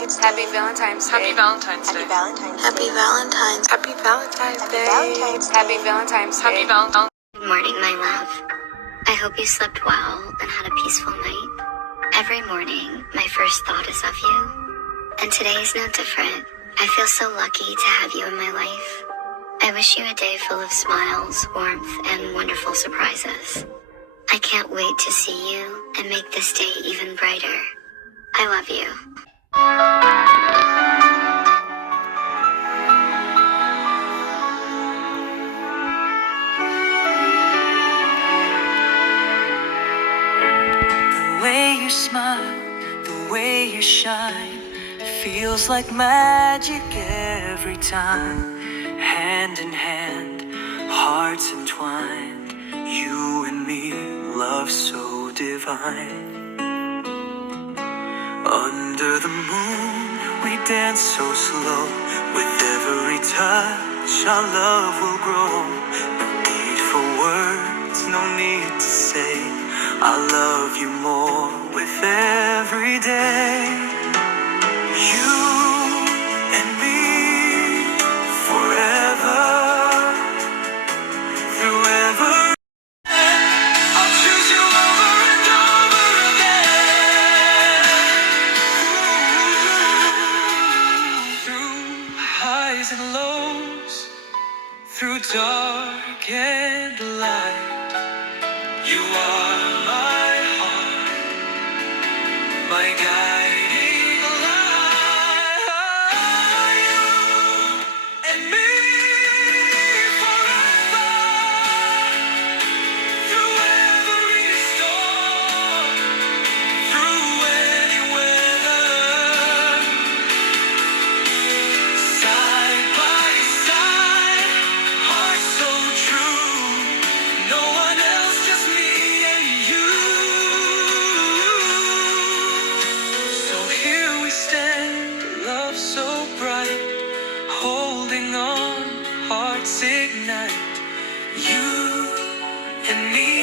Happy Valentine's Day. Happy Valentine's Day. Happy Valentine's Happy Day. Valentine's. Happy Valentine's Day. Happy Valentine's Day. Happy Valentine's Day. Good morning, my love. I hope you slept well and had a peaceful night. Every morning, my first thought is of you. And today is no different. I feel so lucky to have you in my life. I wish you a day full of smiles, warmth, and wonderful surprises. I can't wait to see you and make this day even brighter. I love you. The way you smile, the way you shine, feels like magic every time. Hand in hand, hearts entwined, you and me, love so divine. Under the moon, we dance so slow. With every touch, our love will grow. No need for words, no need to say I love you more with every day. You and me forever, through ever. I'll choose you over and over again. Through highs and lows, through dark and light, you are my heart, my guiding light. You and me forever, through every storm, through any weather, side by side, heart so true. No one else, just me and you. So here we stand, love so bright, holding on, hearts ignite. You and me